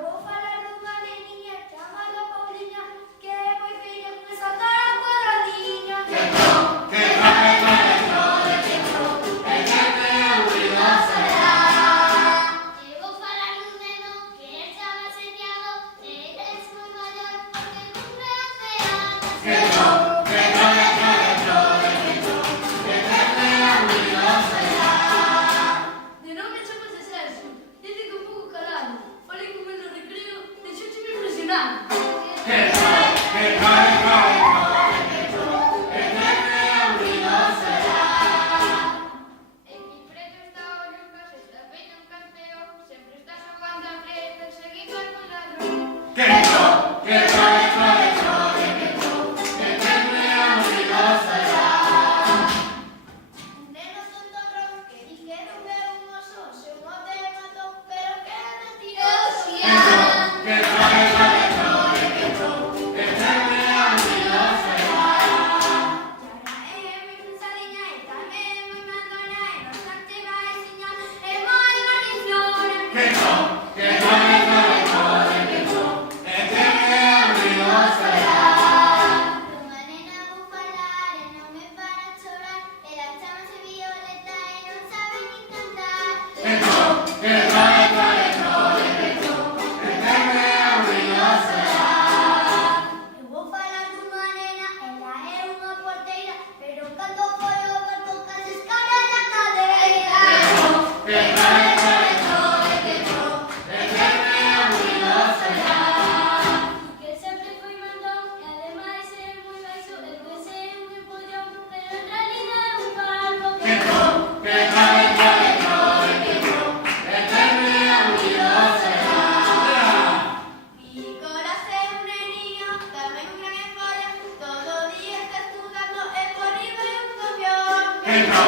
vou falar de uma menininha chamada Paulinha, que foi feita com essa cara quadradinha. Eu vou falar do neno, que ele chama Santiago, ele é muito maior, porque cumple 11 anos. De nome chama-se Sérgio, e fica um pouco calado. Falei com ele no recreio, deixou-te me impressionar. En mi preto está o Lucas, está feito un campeón, sempre está xogando a preta, seguindo algún ladrón. Un neno tontorrón que di que non veu un oso, se un mote le matou, pero que é mentiroso. Chara é moi pensadinha e tamén moi mandona, e non sabe vai ensinar, é moi maldición. Unha nena vou falar e non me para de chorar, ela chamase Violeta e non sabe nin cantar. Eu vou falar dunha nena, ela é unha porteira, pero cando foi ao barco case escala na cadeira. Que sempre foi mandón e ademais é moi baixo, e pois é un empollón, pero en realidade é un barco. Nicolás é un neniño, tamén un gran enfolla, todo o día está estudando e por riba é un copión. Que no,